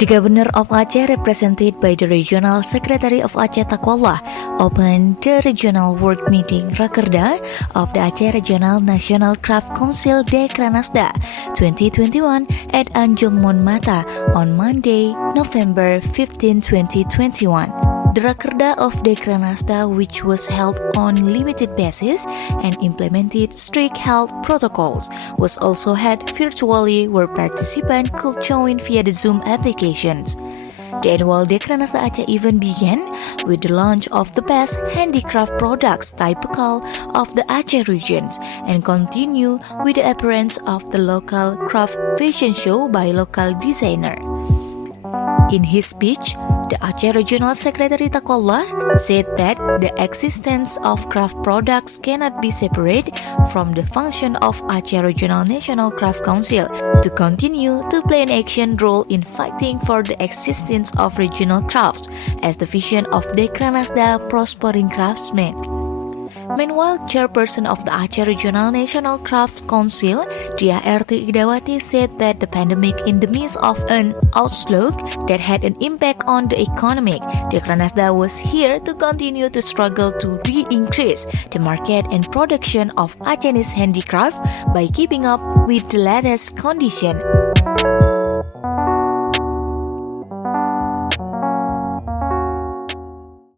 The governor of Aceh, represented by the regional secretary of Aceh Takwallah, opened the regional work meeting Rakerda of the Aceh Regional National Craft Council Dekranasda 2021 at Anjung Monmata on Monday, November 15, 2021. The Rakerda of Dekranasda, which was held on limited basis and implemented strict health protocols, was also held virtually where participants could join via the Zoom applications. The annual Dekranasda Aceh event began with the launch of the best handicraft products typical of the Aceh regions and continue with the appearance of the local craft fashion show by local designer. In his speech, the Aceh Regional Secretary Takwallah said that the existence of craft products cannot be separated from the function of Aceh Regional National Craft Council to continue to play an action role in fighting for the existence of regional crafts as the vision of Dekranasda Prospering Craftsmen. Meanwhile, chairperson of the Aceh Regional National Craft Council, Diah Erti Idawati, said that the pandemic in the midst of an outlook that had an impact on the economy, Dekranasda was here to continue to struggle to re-increase the market and production of Acehese handicraft by keeping up with the latest condition.